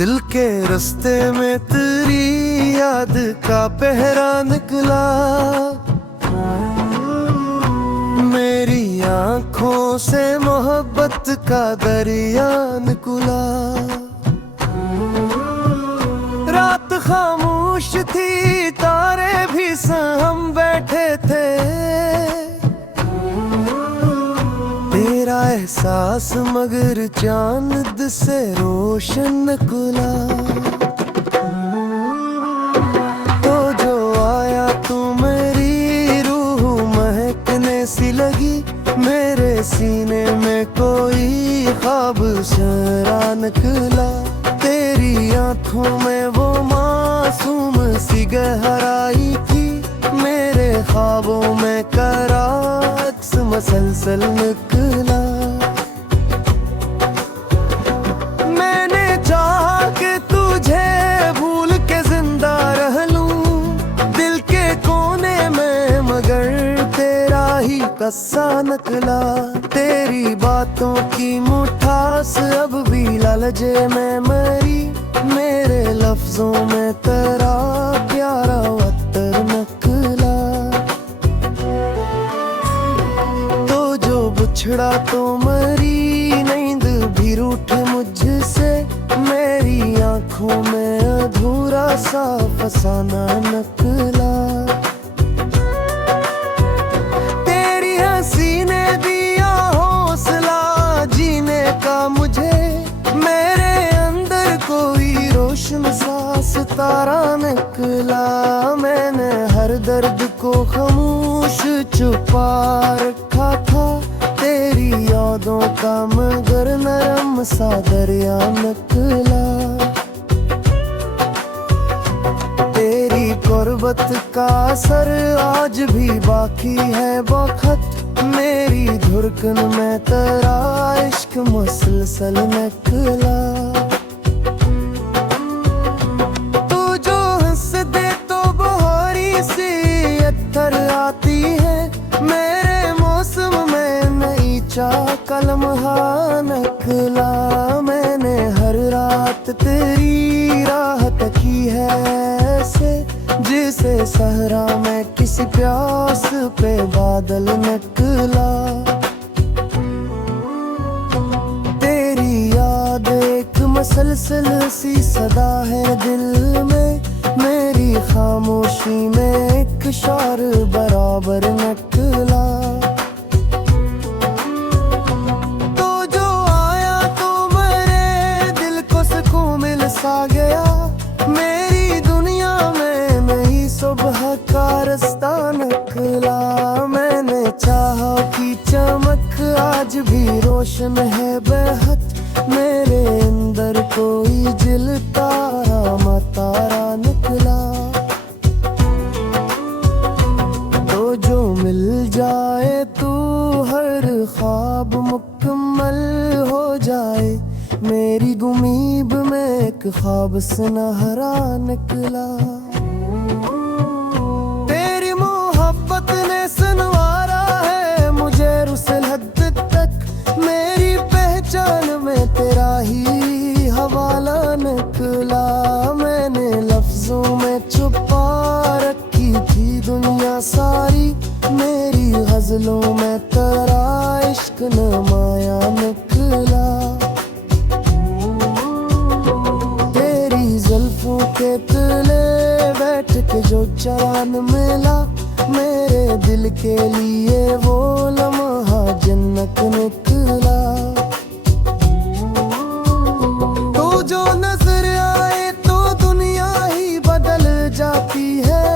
दिल के रास्ते में तेरी याद का पहरा निकला, मेरी आंखों से मोहब्बत का दरिया निकला। रात खामोश थी, तारे भी हम बैठे थे, तेरा एहसास मगर चांद से रोशन निकला। तो जो आया तू मेरी रूह महकने सी लगी, मेरे सीने में कोई ख्वाब शरा निकला। तेरी आंखों में वो मासूम सी गहराई थी, मेरे ख्वाबों में कराक्स मसलसल निकला। मैंने चाहा कि तुझे भूल के जिंदा रह लूं, दिल के कोने में मगर तेरा ही कस्सा निकला। तेरी बातों की मुठास अब भी लालजे में मरी, मेरे लफ्जों में तेरा प्यारा अत्तर निकला। तो जो बिछड़ा तो मरी, नींद भी रूठ मुझसे, मेरी आंखों में अधूरा सा फसाना निकला। तेरी हंसी ने दिया हौसला जीने का मुझे, मेरे अंदर कोई रोशन सा सितारा निकला। मैंने हर दर्द को खामोश छुपा रखा था, तेरी यादों का मगर नरम सा दरिया निकला। तेरी गुर्बत का असर आज भी बाकी है बखत, मेरी धड़कन में तेरा इश्क मुसलसल निकला। तू जो हंस दे तो बहारी सी अत्तर आती है, मेरे मौसम में नई चाह कलम निकला। मैंने हर रात तेरी राह तकी है ऐसे, जिसे सहरा में किसी प्यास पे बादल निकला। तेरी याद एक मसलसल सी सदा है दिल में, मेरी खामोशी में एक शार बराबर निकला। तो जो आया तो मेरे दिल को सुकून मिल सा गया, मेरी दुनिया में नई सुबह का रास्ता निकला। मैंने चाहा कि चमक आज भी रोशन है बेहद, मेरे अंदर कोई जिलता तारा निकला। तो जो मिल जाए तू हर ख्वाब मुकम्मल हो जाए, मेरी उम्मीद में एक ख्वाब सुनहरा निकला। तेरी मोहब्बत ने संवारा है मुझे रुसल हद तक, मेरी पहचान में तेरा ही हवाला निकला। मैंने लफ्जों में छुपा रखी थी दुनिया सारी, मेरी गजलों में तेरा इश्क नमाया निकला। तेरी जुल्फों के तले बैठ के जो चांद मिला, मेरे दिल के लिए वो लम्हा जन्नत निकला। तो जो नजर आए तो दुनिया ही बदल जाती है,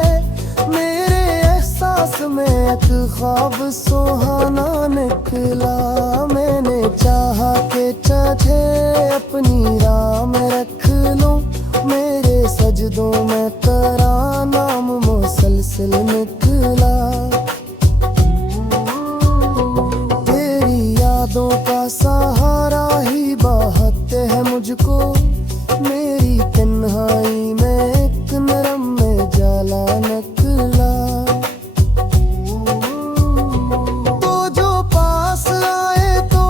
मेरे एहसास में एक ख्वाब सुहाना निकला। मैंने चाहा कि चाहे अपनी राह में रख लूं, मेरे सजदों में तेरा नाम मुसलसल निकला। तेरी यादों का सहारा ही बहते है मुझ मुझको मेरी तन्हाई में एक नरम में जाला निकला। तो जो पास आए तो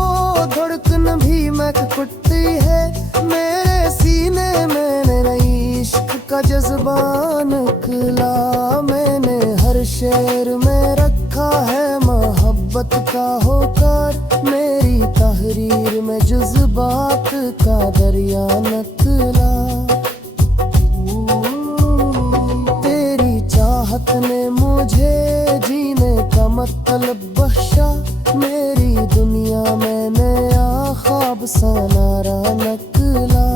धड़कन भी महक उठती है। मेरे सीने में नई इश्क का जज्बा निकला। मैंने हर शेर में रखा है मोहब्बत का होकर। मेरी तहरीर में जज्बात का दरिया निकला। तेरी चाहत ने मुझे जीने का मतलब बख्शा। मेरी दुनिया में नया ख्वाब सा नारा निकला।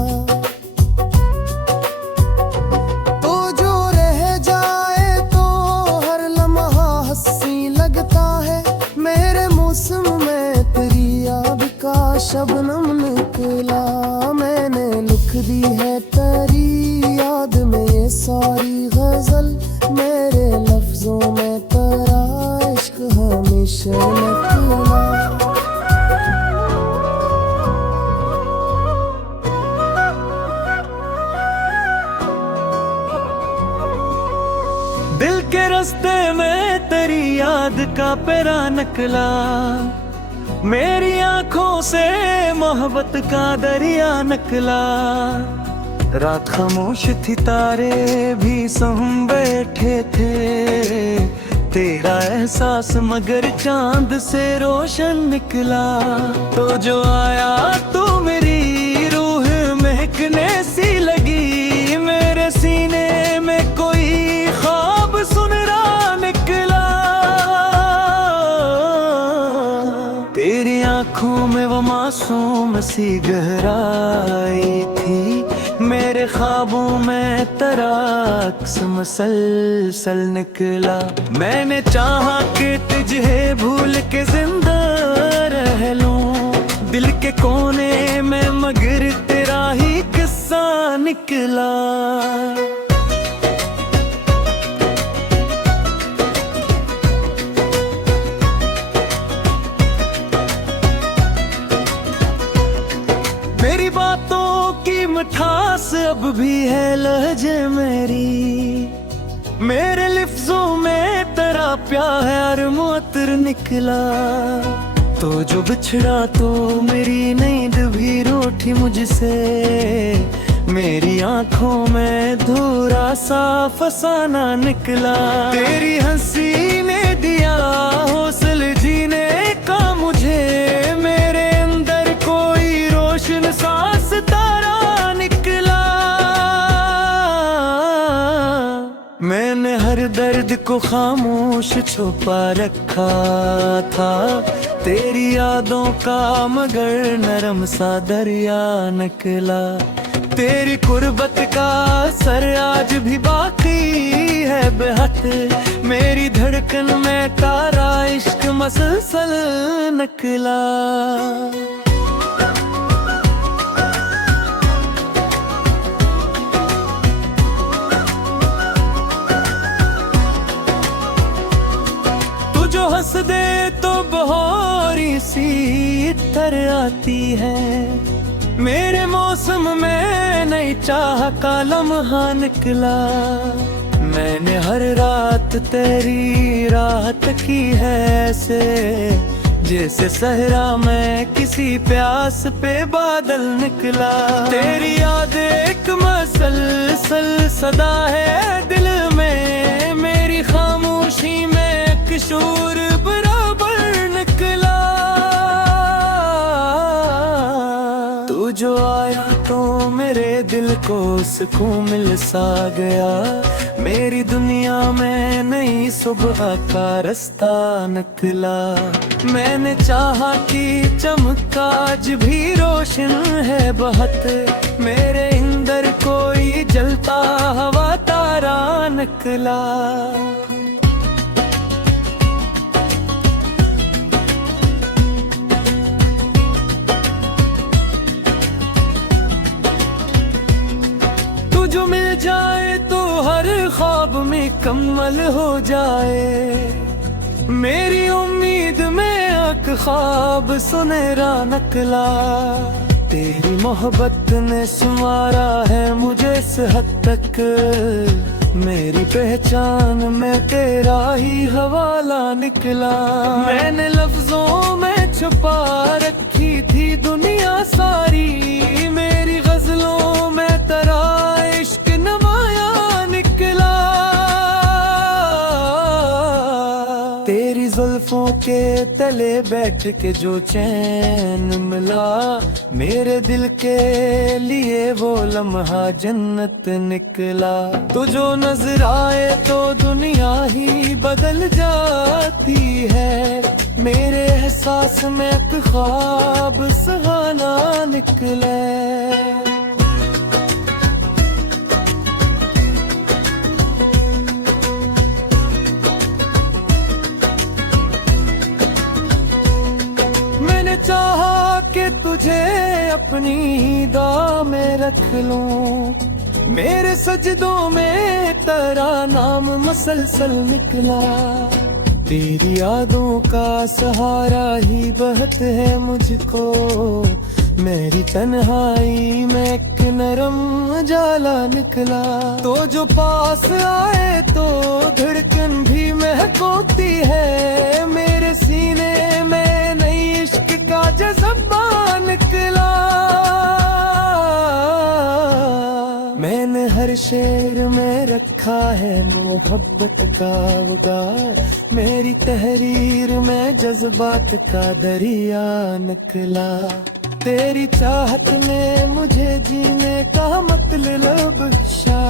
तो जो रह जाए तो हर लम्हा हंसी लगता है। मेरे मौसम में तेरी याद का शबनम निकला। मैंने लिख दी है तेरी याद में ये सारी गजल। मेरे लफ्जों में तेरा इश्क हमेशा निकला। दिल के रास्ते में तेरी याद का पेरा निकला। मेरी आंखों से मोहब्बत का दरिया निकला। रात खामोश थी तारे भी सम बैठे थे। तेरा एहसास मगर चांद से रोशन निकला। तो जो आया तो मेरी रूह महकने सी लगी। मेरे सीने में कोई ख्वाब सुनरा निकला। तेरी आंखों में वो मासूम सी गहराई थी। मेरे ख्वाबों में तेरा अक्स मसलसल निकला। मैंने चाहा कि तुझे भूल के जिंदा रह लूं दिल के कोने में, मगर तेरा ही किस्सा निकला। मेरी बातों की मिठास अब भी है लहजे मेरी। मेरे लफ्जों में तेरा प्यार मुअत्तर निकला। तो जो बिछड़ा तो मेरी नींद भी रूठी मुझसे। मेरी आंखों में धूरा सा फसाना निकला। तेरी हंसी ने दिया हौसला जीने का मुझे। मेरे अंदर कोई रोशन सा सितारा निकला। मैंने हर दर्द को खामोश छुपा रखा था। तेरी यादों का मगर नरम सा दरिया निकला। तेरी कुर्बत का असर आज भी बाकी है बेहद। मेरी धड़कन में तारा इश्क मसलसल निकला। जो हंस दे तो बहारी सी इतर आती है। मेरे मौसम में नई चाह का लम्हा निकला। मैंने हर रात तेरी राहत की है ऐसे, जैसे सहरा में किसी प्यास पे बादल निकला। तेरी याद एक मसलसल सदा है दिल में। मेरी खामोशी में किशोर बराबर निकला। तू जो आया तो मेरे दिल को सुकून मिल सा गया। मेरी दुनिया में नई सुबह का रास्ता निकला। मैंने चाहा कि चमक आज भी रोशन है बहुत। मेरे अंदर कोई जलता हवा तारा निकला। जो मिल जाए तो हर ख्वाब में कम्मल हो जाए। मेरी उम्मीद में एक ख्वाब सुनहरा निकला। तेरी मोहब्बत ने संवारा है मुझे इस हद तक, मेरी पहचान में तेरा ही हवाला निकला। मैंने लफ्जों में छुपा रखी थी दुनिया सारी, मेरी गजलों में तेरा इश्क नमाया निकला। तेरी जुल्फों के तले बैठ के जो चैन मिला, मेरे दिल के लिए वो लम्हा जन्नत निकला। तो जो नजर आए तो दुनिया ही बदल जाती है, मेरे एहसास में एक ख्वाब सुहाना निकले। चाहा कि तुझे अपनी दुआ में रख लूं, मेरे सजदों में तेरा नाम मसलसल निकला। तेरी यादों का सहारा ही बहत है मुझको, मेरी तन्हाई में एक नरम उजाला निकला। तो जो पास आए तो धड़कन भी महकती है, मेरे सीने में नई इश्क का जज्बा निकला। मैंने हर शेर में रखा है मोहब्बत का उगार, मेरी तहरीर में जज्बात का दरिया निकला। तेरी चाहत ने मुझे जीने का मतलब बख्शा,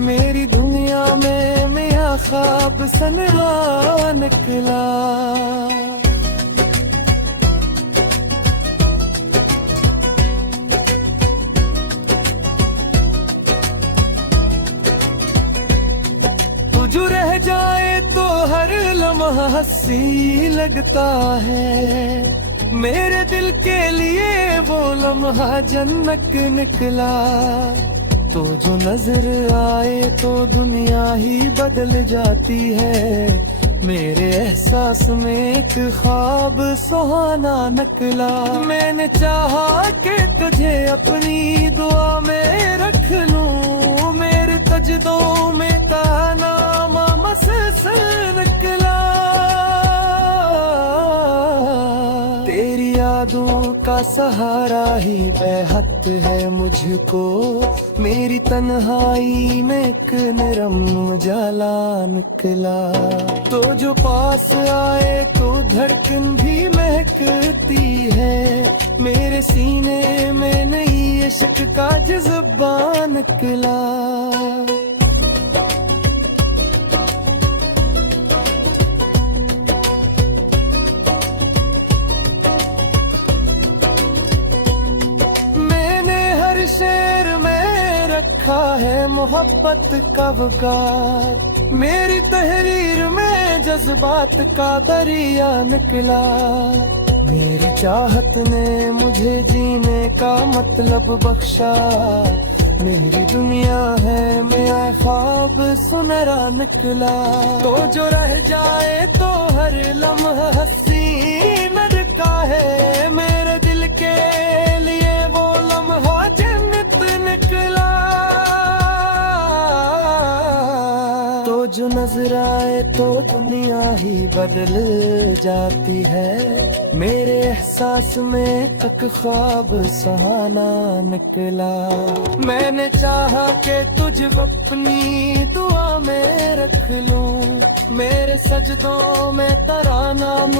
मेरी दुनिया में मेरा ख्वाब सनरा निकला। जो रह जाए तो हर लम्हा हंसी लगता है, मेरे दिल के लिए वो लम्हा जन्नत निकला। तो जो नजर आए तो दुनिया ही बदल जाती है, मेरे एहसास में एक ख्वाब सुहाना निकला। मैंने चाहा कि तुझे अपनी दुआ में रख लूं, मेरे सजदों में ताना मसलसल निकला। तेरी यादों का सहारा ही बेहद है मुझको, मेरी तन्हाई में एक नरम उजाला निकला। तो जो पास आए तो धड़कन भी महकती है, मेरे सीने में नई इश्क का जज्बा निकला। रखा है मोहब्बत का वकार, मेरी तहरीर में जज्बात का दरिया निकला। मेरी चाहत ने मुझे जीने का मतलब बख्शा, मेरी दुनिया है मेरा ख्वाब सुनहरा निकला। तो जो रह जाए तो हर लम्हा हसीन लगता है, मेरे दिल के लिए वो लम्हा जन्नत निकला। जो नजर आए तो दुनिया ही बदल जाती है, मेरे एहसास में तक ख्वाब सुहाना निकला। मैंने चाहा कि तुझे अपनी दुआ में रख लूं, मेरे सजदों में तेरा नाम